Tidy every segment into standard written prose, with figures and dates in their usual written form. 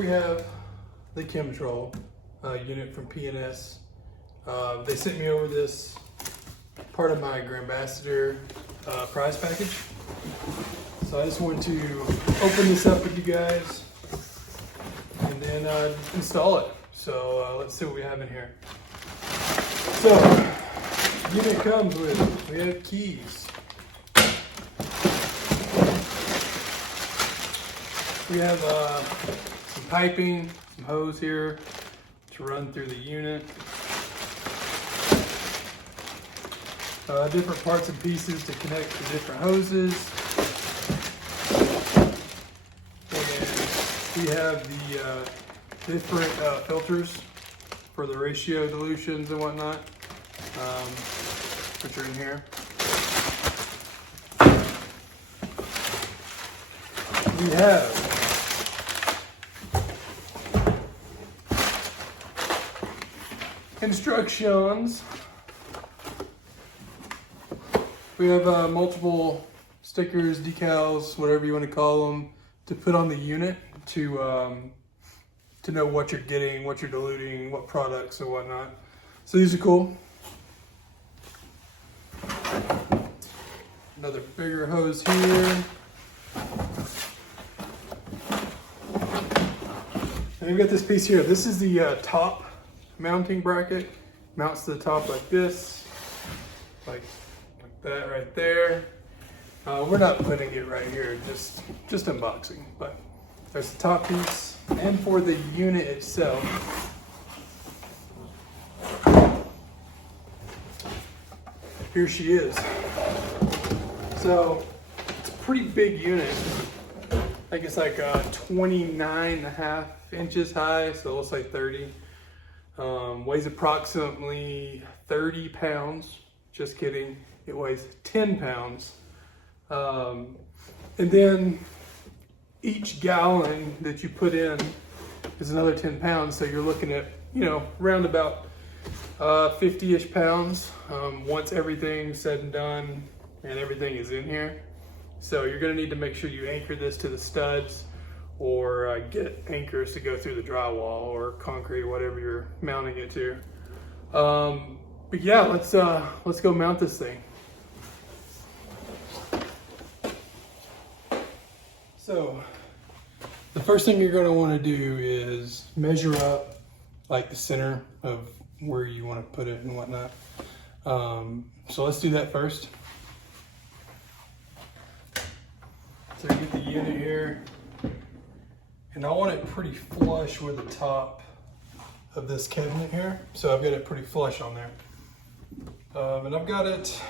we have the Chemtrol unit from P&S. They sent me over this part of my Grambassador prize package. So I just want to open this up with you guys and then install it. So let's see what we have in here. So the unit comes with, we have keys. We have some piping, some hose here to run through the unit. Different parts and pieces to connect to different hoses. And we have the different filters for the ratio dilutions and whatnot, which are in here. We have instructions. We have multiple stickers, decals, whatever you want to call them, to put on the unit to know what you're getting, what you're diluting, what products and whatnot. So these are cool. Another bigger hose here. And we've got this piece here. This is the top mounting bracket. Mounts to the top like this, like that right there. We're not putting it right here, just unboxing, but there's the top piece. And for the unit itself, here she is. So it's a pretty big unit. I think it's like 29.5 inches high, so it looks like 30. Weighs approximately 30 pounds. Just kidding, it weighs 10 pounds. And then each gallon that you put in is another 10 pounds. So you're looking at, around about 50-ish pounds once everything's said and done and everything is in here. So you're gonna need to make sure you anchor this to the studs or get anchors to go through the drywall or concrete, whatever you're mounting it to. But yeah, let's go mount this thing. So the first thing you're going to want to do is measure up like the center of where you want to put it and whatnot. So let's do that first. So get the unit here, and I want it pretty flush with the top of this cabinet here. So I've got it pretty flush on there. And I've got it,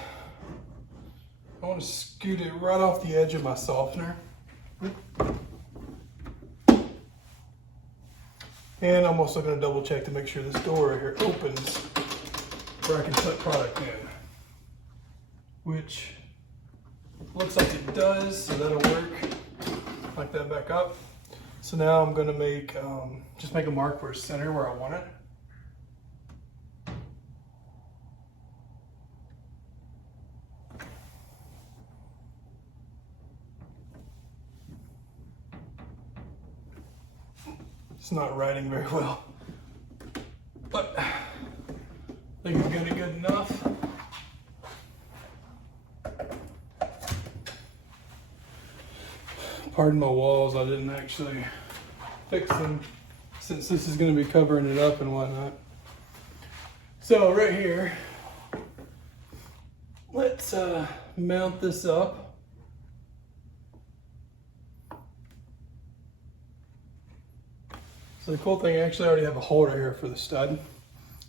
I want to scoot it right off the edge of my softener. And I'm also going to double check to make sure this door right here opens where I can put product in, which looks like it does, so that'll work. Like that back up. So now I'm going to make, just make a mark for center where I want it. It's not writing very well, but I think it's gonna be good enough. Pardon my walls, I didn't actually fix them since this is gonna be covering it up and whatnot. So right here, let's mount this up. So the cool thing, I actually already have a holder here for the stud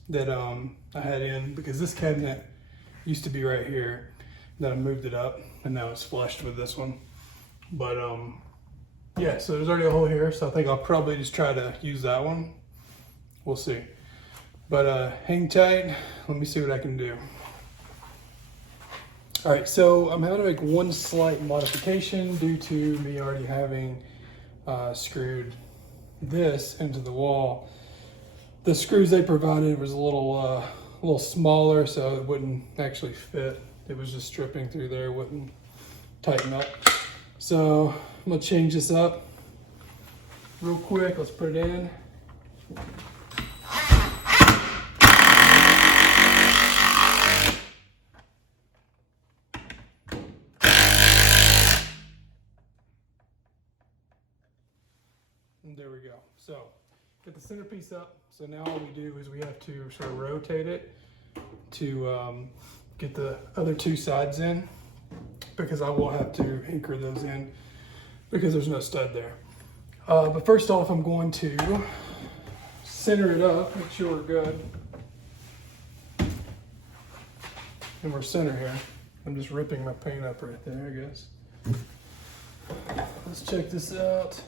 that I had in, because this cabinet used to be right here. Then I moved it up and now it's flushed with this one. But yeah, so there's already a hole here, so I think I'll probably just try to use that one. We'll see. But hang tight, let me see what I can do. All right, so I'm having to make one slight modification due to me already having screwed this into the wall. The screws they provided was a little smaller, so it wouldn't actually fit. It was just stripping through there, it wouldn't tighten up. So I'm gonna change this up. real quick. Let's put it in. And there we go. So get the centerpiece up. So now all we do is we have to sort of rotate it to get the other two sides in, because I will have to anchor those in because there's no stud there. But first off, I'm going to center it up, make sure we're good. And we're center here. I'm just ripping my paint up right there, I guess. Let's check this out.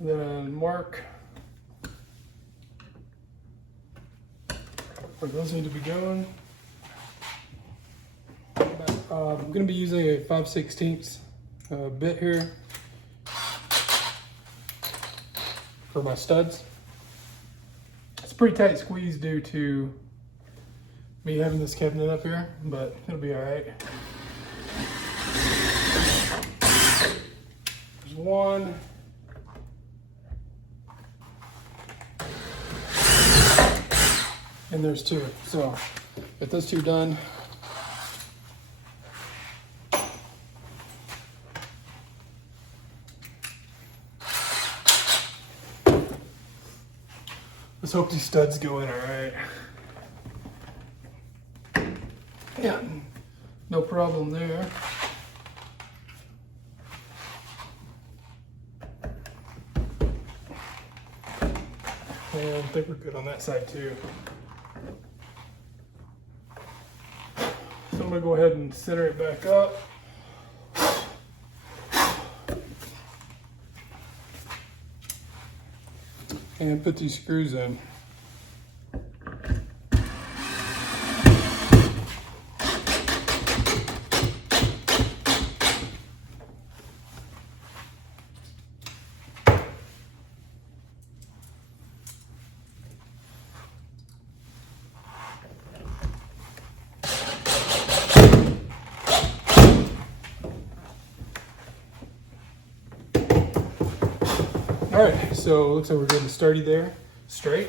Then mark where those need to be going. I'm going to be using a 5/16 bit here for my studs. It's a pretty tight squeeze due to me having this cabinet up here, but it'll be all right. There's one. And there's two. So get those two done. Let's hope these studs go in all right. Yeah, no problem there. And I think we're good on that side too. So I'm gonna go ahead and center it back up. And put these screws in. All right, so it looks like we're getting sturdy there, straight.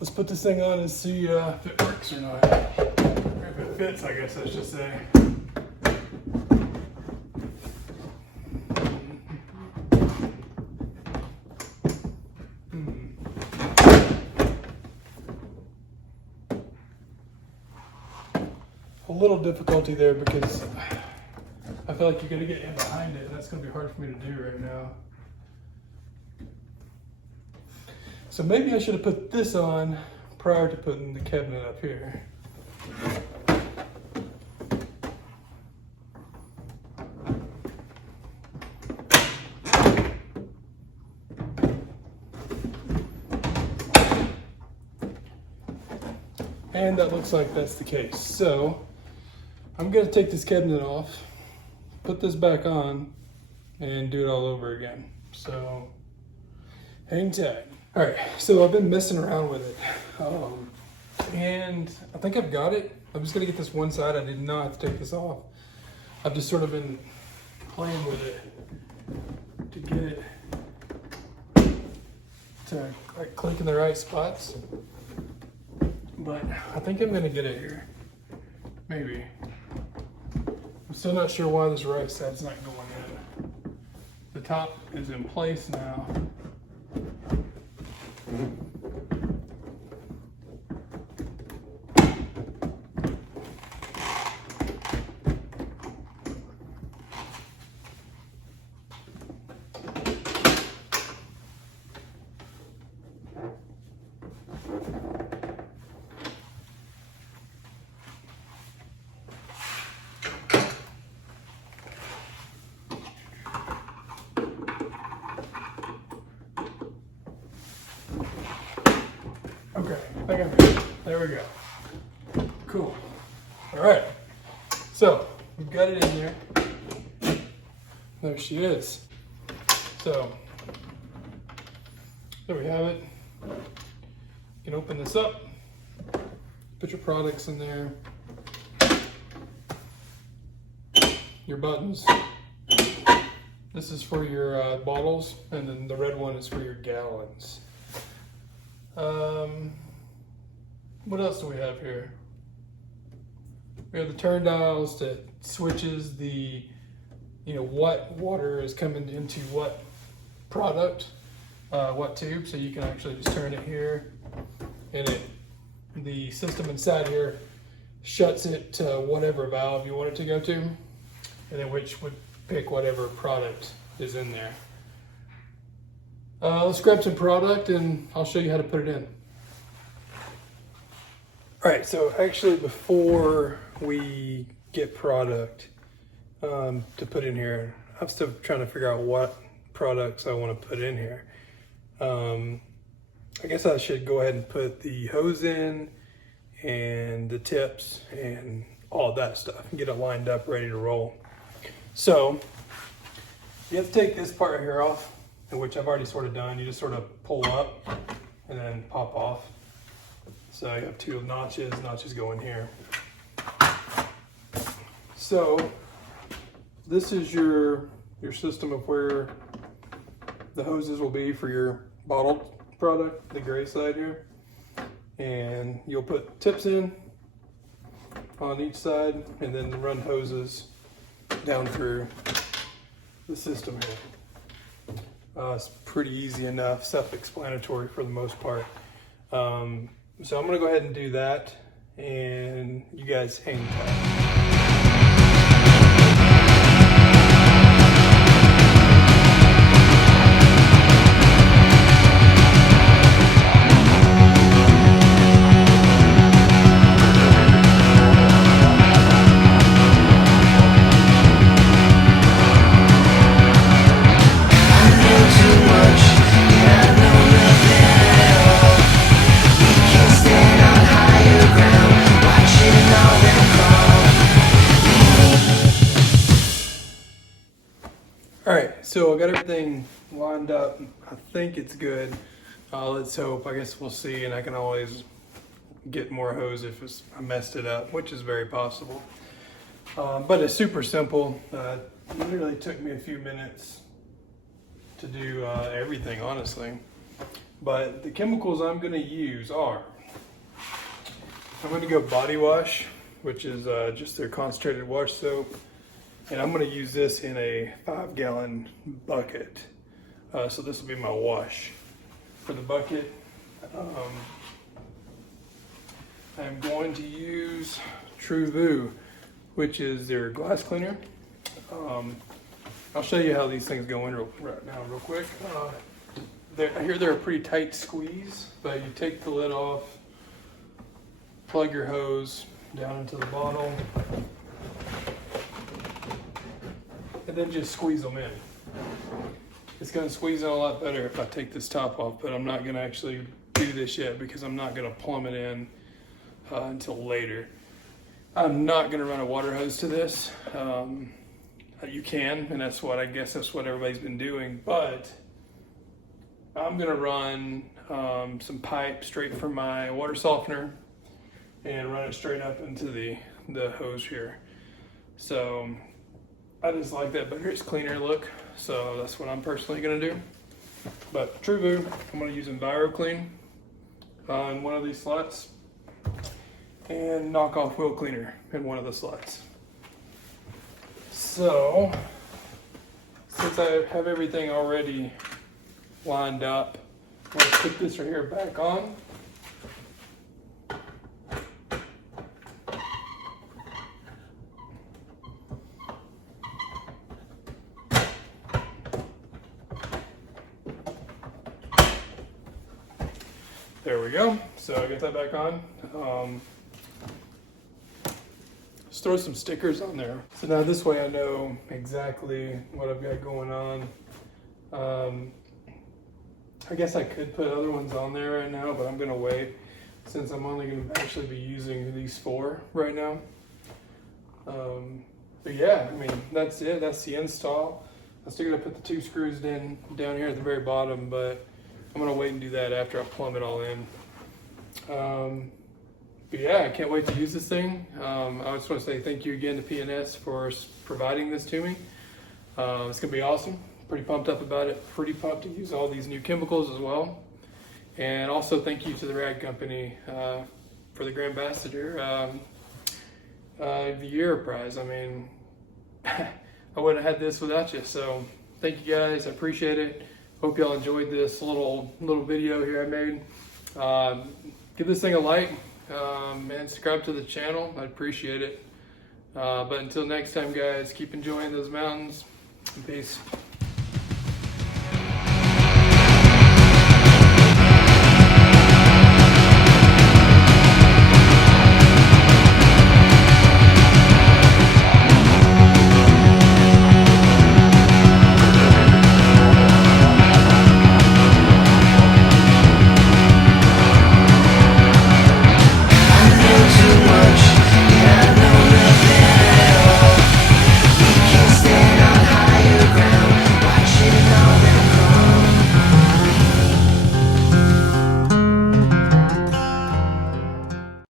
Let's put this thing on and see if it works or not. Or if it fits, I guess I should say. A little difficulty there because I feel like you're gonna get in behind it, and that's gonna be hard for me to do right now. So maybe I should have put this on prior to putting the cabinet up here. And that looks like that's the case. So I'm gonna take this cabinet off, put this back on, and do it all over again. So hang tight. All right, so I've been messing around with it. And I think I've got it. I'm just gonna get this one side. I did not have to take this off. I've just sort of been playing with it to get it to like click in the right spots. But I think I'm gonna get it here. Maybe. I'm still not sure why this right side's not going in. The top is in place now. Okay, I think I'm good. There we go. Cool. All right. So we've got it in there. There she is. So there we have it. You can open this up. Put your products in there. Your buttons. This is for your bottles, and then the red one is for your gallons. What else do we have here? We have the turn dials that switches the, what water is coming into what product, what tube. So you can actually just turn it here, and the system inside here shuts it to whatever valve you want it to go to, and then which would pick whatever product is in there. Let's grab some product and I'll show you how to put it in. All right, so actually before we get product to put in here, I'm still trying to figure out what products I want to put in here. I guess I should go ahead and put the hose in and the tips and all that stuff and get it lined up, ready to roll. So you have to take this part right here off, which I've already sort of done. You just sort of pull up and then pop off. So you have two notches go in here. So this is your system of where the hoses will be for your bottled product, the gray side here. And you'll put tips in on each side and then run hoses down through the system here. It's pretty easy enough, self-explanatory for the most part. So I'm gonna go ahead and do that, and you guys hang tight. So I got everything lined up. I think it's good. Let's hope. I guess we'll see, and I can always get more hose if I messed it up, which is very possible. But it's super simple. It literally took me a few minutes to do everything, honestly. But the chemicals I'm going to use are, I'm going to go body wash, which is just their concentrated wash soap. And I'm going to use this in a 5-gallon bucket. So this will be my wash. For the bucket, I'm going to use True Vu, which is their glass cleaner. I'll show you how these things go in right now real quick. I hear they're a pretty tight squeeze, but you take the lid off, plug your hose down into the bottle, and then just squeeze them in. It's gonna squeeze in a lot better if I take this top off, but I'm not gonna actually do this yet because I'm not gonna plumb it in until later. I'm not gonna run a water hose to this. You can, and I guess that's what everybody's been doing, but I'm gonna run some pipe straight from my water softener and run it straight up into the hose here. So I just like that better, it's cleaner look, so that's what I'm personally gonna do. But True Vu, I'm gonna use EnviroClean on one of these slots and knock off wheel cleaner in one of the slots. So, since I have everything already lined up, let's put this right here back on. There we go. So I get that back on. Just throw some stickers on there. So now this way I know exactly what I've got going on. I guess I could put other ones on there right now, but I'm gonna wait since I'm only gonna actually be using these 4 right now. But yeah, I mean, that's it. That's the install. I'm still gonna put the 2 screws in down here at the very bottom, but I'm gonna wait and do that after I plumb it all in. But yeah, I can't wait to use this thing. I just want to say thank you again to P&S for providing this to me. It's gonna be awesome. Pretty pumped up about it. Pretty pumped to use all these new chemicals as well. And also thank you to the Theragcompany for the Grambassador the Year prize. I mean, I wouldn't have had this without you. So thank you guys. I appreciate it. Hope y'all enjoyed this little video here I made. Give this thing a like and subscribe to the channel. I'd appreciate it. But until next time, guys, keep enjoying those mountains. Peace.